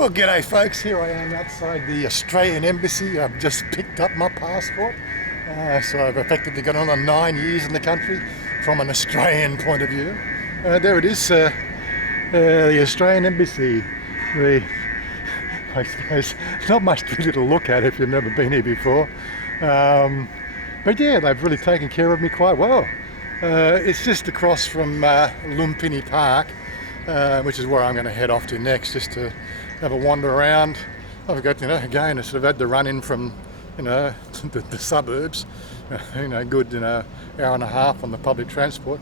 Well, g'day folks, here I am outside the Australian Embassy. I've just picked up my passport. So I've effectively got another 9 years in the country from an Australian point of view. There it is, the Australian Embassy. I suppose not much really to look at if you've never been here before. But yeah, they've really taken care of me quite well. It's just across from Lumpini Park, which is where I'm going to head off to next, just to have a wander around. I've got, again, I sort of had to run in from, the suburbs, good, hour and a half on the public transport.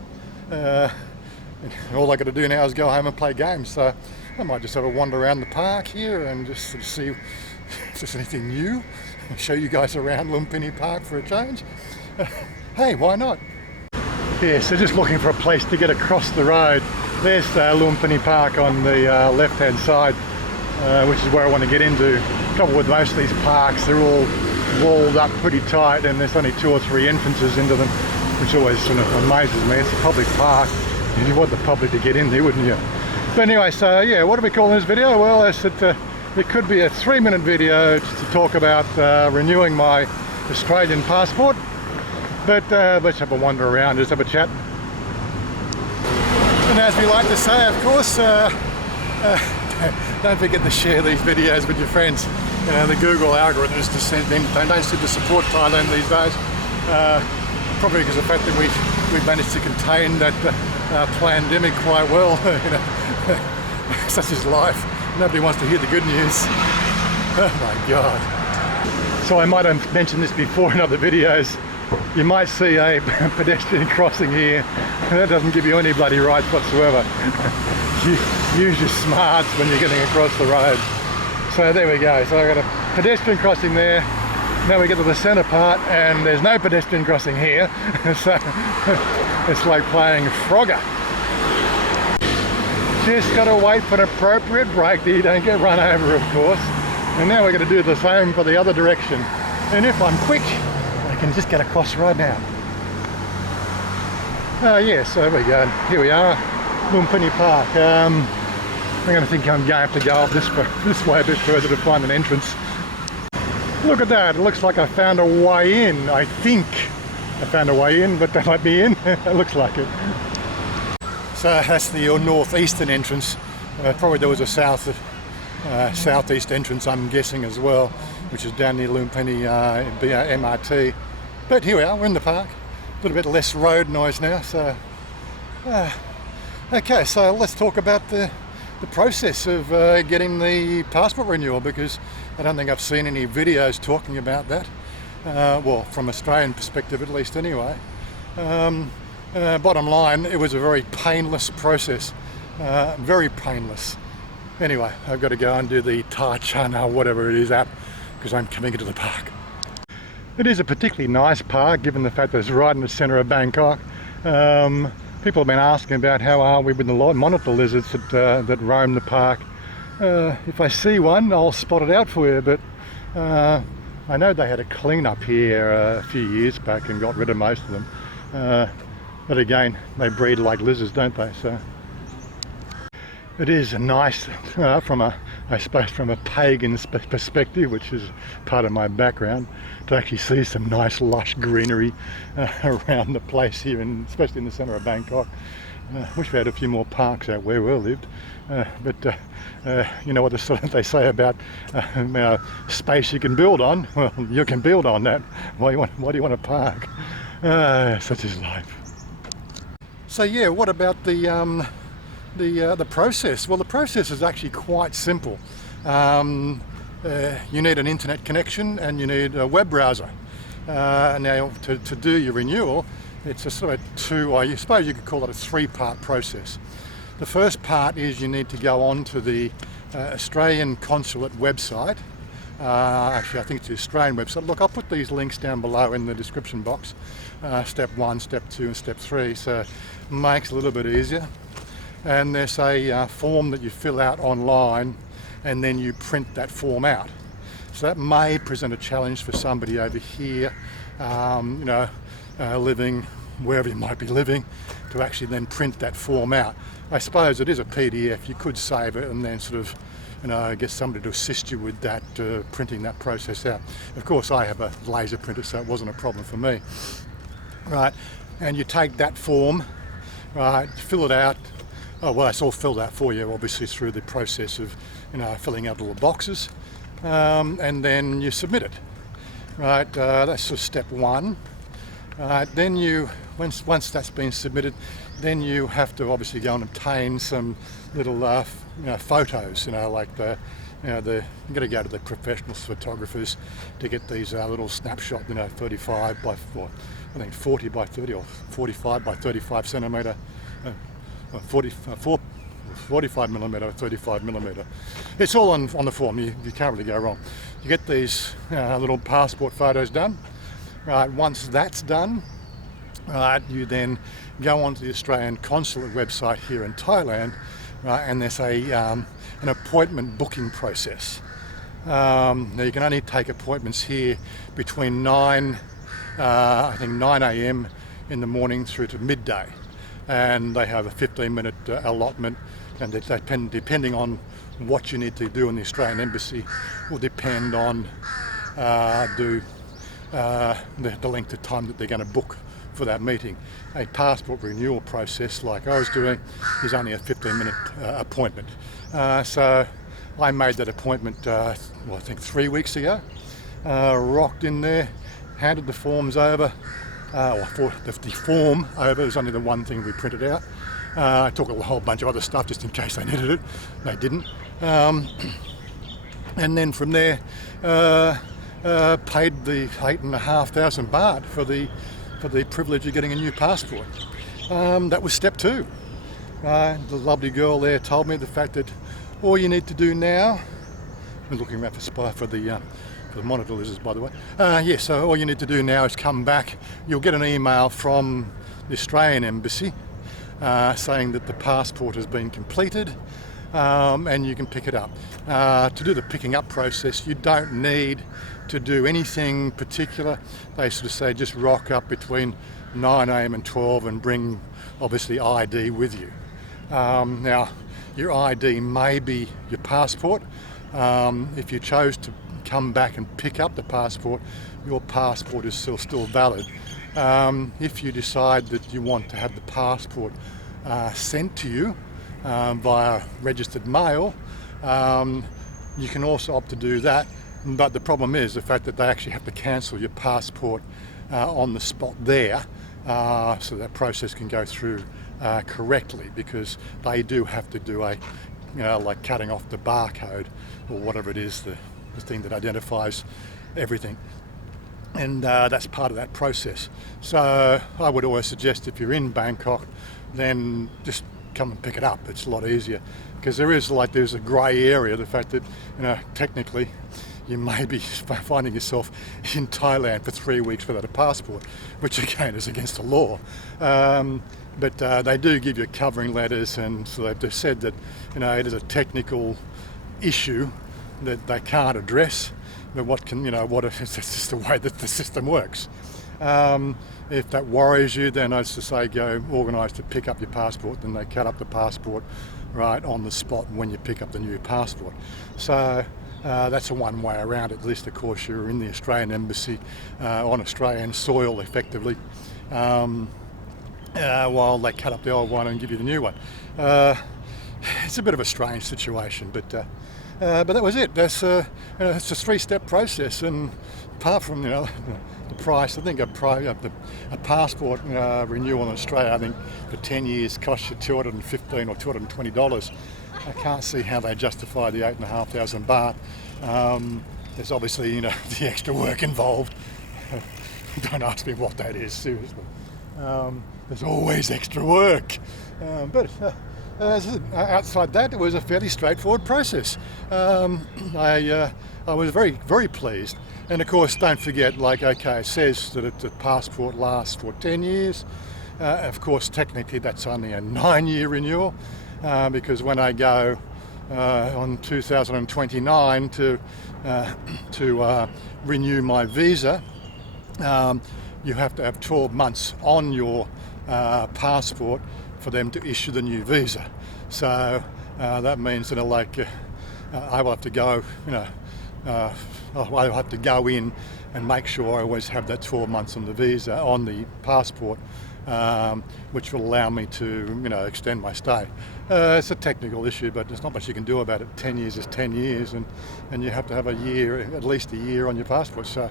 All I got to do now is go home and play games. So I might just have a wander around the park here and just sort of see if there's anything new. Show you guys around Lumpini Park for a change. Hey, why not? Yeah, so just looking for a place to get across the road. There's Lumpini Park on the left-hand side, which is where I want to get into. The trouble with most of these parks, they're all walled up pretty tight and there's only 2 or 3 entrances into them, which always sort of amazes me. It's a public park. You want the public to get in there, wouldn't you? But anyway, so yeah, what are we calling this video? Well, I said it could be a 3-minute video just to talk about renewing my Australian passport. But let's have a wander around, just have a chat. And as we like to say, of course, don't forget to share these videos with your friends. The Google algorithms don't seem to support Thailand these days. Probably because of the fact that we've managed to contain that pandemic quite well. Such is life. Nobody wants to hear the good news. Oh my God. So I might have mentioned this before in other videos. You might see a pedestrian crossing here, and that doesn't give you any bloody rights whatsoever. Use your smarts when you're getting across the road. So there we go. So I've got a pedestrian crossing there. Now we get to the centre part, and there's no pedestrian crossing here. So it's like playing Frogger. Just got to wait for an appropriate break that you don't get run over, of course. And now we're going to do the same for the other direction. And if I'm quick, I can just get across right now. Yeah, so there we go. Here we are, Lumpini Park. I'm going to have to go up this way a bit further to find an entrance. Look at that, it looks like I found a way in, I think. I found a way in, but that might be in. It looks like it. So that's the northeastern entrance. Probably there was a southeast entrance, I'm guessing, as well, which is down near Lumpini MRT. But here we are, we're in the park. A little bit less road noise now. So, okay, so let's talk about the process of getting the passport renewal, because I don't think I've seen any videos talking about that. Well, from Australian perspective at least anyway. Bottom line, it was a very painless process. Very painless. Anyway, I've got to go and do the Chanya, whatever it is, app, because I'm coming into the park. It is a particularly nice park, given the fact that it's right in the centre of Bangkok. People have been asking about how are we with the monitor lizards that roam the park. If I see one, I'll spot it out for you, but I know they had a clean up here a few years back and got rid of most of them. But again, they breed like lizards, don't they? So it is nice I suppose from a pagan's perspective, which is part of my background, to actually see some nice lush greenery around the place here, and especially in the centre of Bangkok. Wish we had a few more parks out where we lived, but you know what they say about space you can build on. Well, you can build on that. Why do you want a park? Such is life. So yeah, what about the process? Well, the process is actually quite simple. You need an internet connection and you need a web browser. Now, to do your renewal, it's a sort of I suppose you could call it a 3-part process. The first part is you need to go on to the Australian consulate website. Actually, I think it's the Australian website. Look, I'll put these links down below in the description box. Step 1, Step 2 and Step 3, so it makes it a little bit easier. And there's a form that you fill out online, and then you print that form out. So that may present a challenge for somebody over here, living wherever you might be living, to actually then print that form out. I suppose it is a PDF. You could save it and then sort of get somebody to assist you with that, printing that process out. Of course, I have a laser printer, so it wasn't a problem for me. Right, and you take that form, right, fill it out. Oh well, it's all filled out for you, obviously through the process of filling out all the boxes, and then you submit it. Right, that's sort of step one. Then once that's been submitted, then you have to obviously go and obtain some little photos. Like you've got to go to the professional photographers to get these little snapshot. 35 by 40 by 30 or 45 by 35 centimetre, 45 millimetre, 35 millimetre. It's all on the form. You can't really go wrong. You get these little passport photos done. Right, once that's done, right, you then go onto the Australian consulate website here in Thailand, right, and there's an appointment booking process. Now you can only take appointments here between 9 a.m. in the morning through to midday, and they have a 15-minute allotment, and depending on what you need to do in the Australian Embassy will depend on the length of time that they're going to book for that meeting. A passport renewal process like I was doing is only a 15-minute appointment. So I made that appointment, I think 3 weeks ago. Rocked in there, handed the forms over. The form over was only the one thing we printed out. I took a whole bunch of other stuff just in case they needed it. They didn't. And then from there, paid the 8,500 baht for the privilege of getting a new passport. That was step two. The lovely girl there told me the fact that all you need to do now, I'm looking around for the monitor lizards, by the way. So all you need to do now is come back. You'll get an email from the Australian Embassy saying that the passport has been completed, and you can pick it up. To do the picking up process, you don't need to do anything particular. They sort of say just rock up between 9 a.m. and 12 and bring obviously ID with you. Now your ID may be your passport. If you chose to come back and pick up the passport, your passport is still valid. If you decide that you want to have the passport sent to you via registered mail, you can also opt to do that. But the problem is the fact that they actually have to cancel your passport on the spot there, so that process can go through correctly, because they do have to do like cutting off the barcode or whatever it is, the thing that identifies everything. And that's part of that process. So I would always suggest, if you're in Bangkok, then just come and pick it up. It's a lot easier, because there's a grey area, the fact that technically you may be finding yourself in Thailand for 3 weeks without a passport, which again is against the law. But they do give you covering letters, and so they've said that it is a technical issue that they can't address. But it's just the way that the system works. If that worries you, then I'd say go organised to pick up your passport. Then they cut up the passport right on the spot when you pick up the new passport. So that's a one way around it. At least, of course, you're in the Australian Embassy on Australian soil, effectively, while they cut up the old one and give you the new one. It's a bit of a strange situation, but that was it. It's a 3-step process, and apart from the price, I think a passport renewal in Australia, I think for 10 years costs you $215 or $220. I can't see how they justify the 8,500 baht. There's obviously the extra work involved. Don't ask me what that is, seriously. There's always extra work, but. Outside that, it was a fairly straightforward process. I was very, very pleased. And of course, don't forget, it says that the passport lasts for 10 years. Of course, technically, that's only a 9-year renewal, because when I go on 2029 to renew my visa, you have to have 12 months on your passport for them to issue the new visa. So that means that I will have to go, I'll have to go in and make sure I always have that 12 months on the visa, on the passport, which will allow me to, extend my stay. It's a technical issue, but there's not much you can do about it. 10 years is 10 years, and you have to have a year, at least a year on your passport. So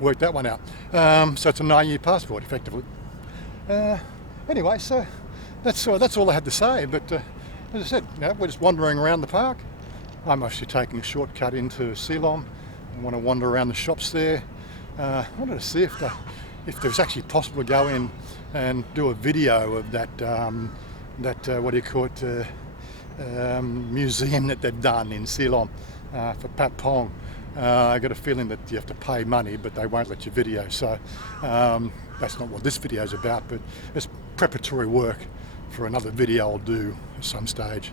work that one out. So it's a 9-year passport, effectively. Anyway, so that's all I had to say. But as I said, we're just wandering around the park. I'm actually taking a shortcut into Ceylon. I want to wander around the shops there. I wanted to see if it was actually possible to go in and do a video of that what do you call it, museum that they've done in Ceylon for Pat Pong. I got a feeling that you have to pay money, but they won't let you video. So that's not what this video is about, but it's preparatory work for another video I'll do at some stage.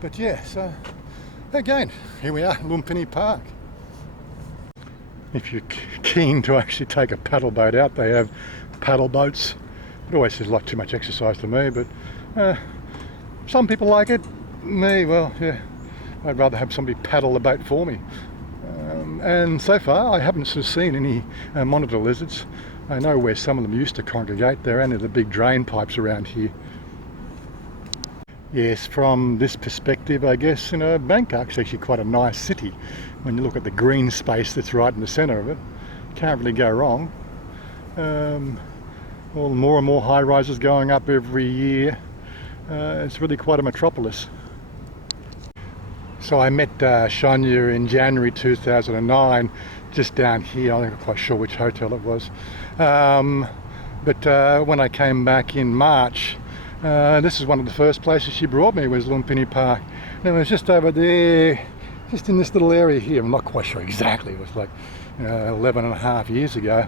But yeah, so again, here we are, Lumpini Park. If you're keen to actually take a paddle boat out, they have paddle boats. It always seems like too much exercise to me, but some people like it. Me, well, yeah, I'd rather have somebody paddle the boat for me. And so far, I haven't seen any monitor lizards. I know where some of them used to congregate. They're only the big drain pipes around here. Yes, from this perspective, I guess, Bangkok's actually quite a nice city. When you look at the green space that's right in the centre of it, can't really go wrong. All more and more high rises going up every year. It's really quite a metropolis. So I met Chanya in January 2009, just down here. I'm not quite sure which hotel it was. But when I came back in March, this is one of the first places she brought me, was Lumpini Park. And it was just over there, just in this little area here. I'm not quite sure exactly. It was like 11 and a half years ago.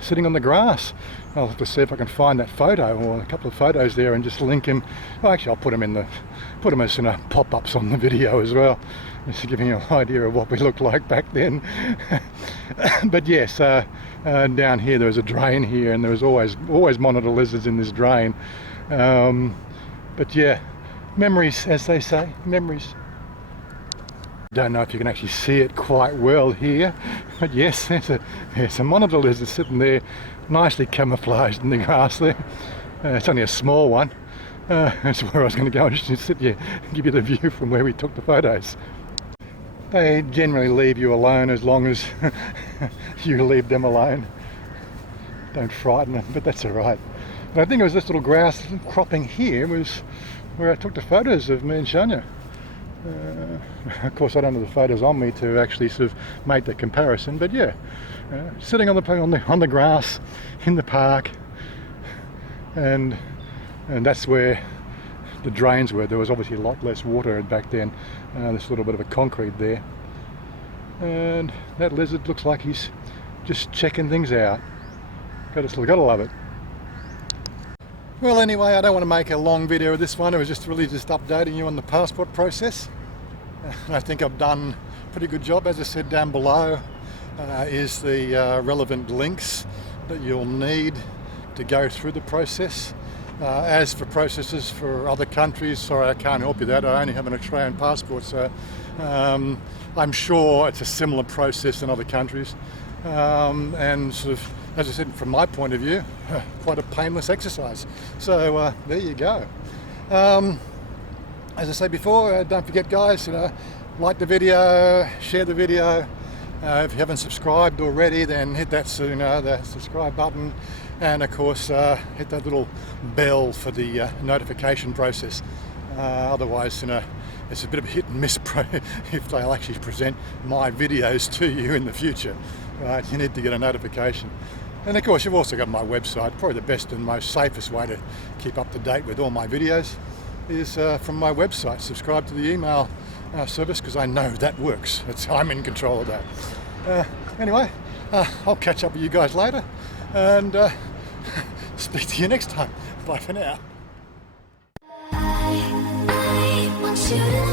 Sitting on the grass. I'll have to see if I can find that photo or a couple of photos there and just link them. Well, actually, I'll put them as pop-ups on the video as well, just to give you an idea of what we looked like back then. But yes, down here there was a drain here, and there was always monitor lizards in this drain. But yeah, memories, as they say, memories. Don't know if you can actually see it quite well here, but yes, there's a monitor lizard sitting there, nicely camouflaged in the grass there. It's only a small one. That's where I was going to go and just sit here and give you the view from where we took the photos. They generally leave you alone as long as you leave them alone. Don't frighten them, but that's all right. But I think it was this little grass cropping here was where I took the photos of me and Chanya. Of course, I don't have the photos on me to actually sort of make the comparison, but yeah, sitting on the grass in the park, and that's where the drains were. There was obviously a lot less water back then. There's a little bit of a concrete there, and that lizard looks like he's just checking things out. Gotta love it. Well, anyway, I don't want to make a long video of this one. It was just really just updating you on the passport process. And I think I've done a pretty good job. As I said, down below is the relevant links that you'll need to go through the process. As for processes for other countries, sorry, I can't help you that. I only have an Australian passport, so I'm sure it's a similar process in other countries. And sort of, as I said, from my point of view, quite a painless exercise. So there you go. As I said before, don't forget, guys, like the video, share the video. If you haven't subscribed already, then hit that the subscribe button, and of course hit that little bell for the notification process. Otherwise, it's a bit of a hit and miss if they'll actually present my videos to you in the future. Right, you need to get a notification. And of course, you've also got my website. Probably the best and most safest way to keep up to date with all my videos is from my website. Subscribe to the email service, because I know that works. I'm in control of that. Anyway, I'll catch up with you guys later, and speak to you next time. Bye for now. I want you to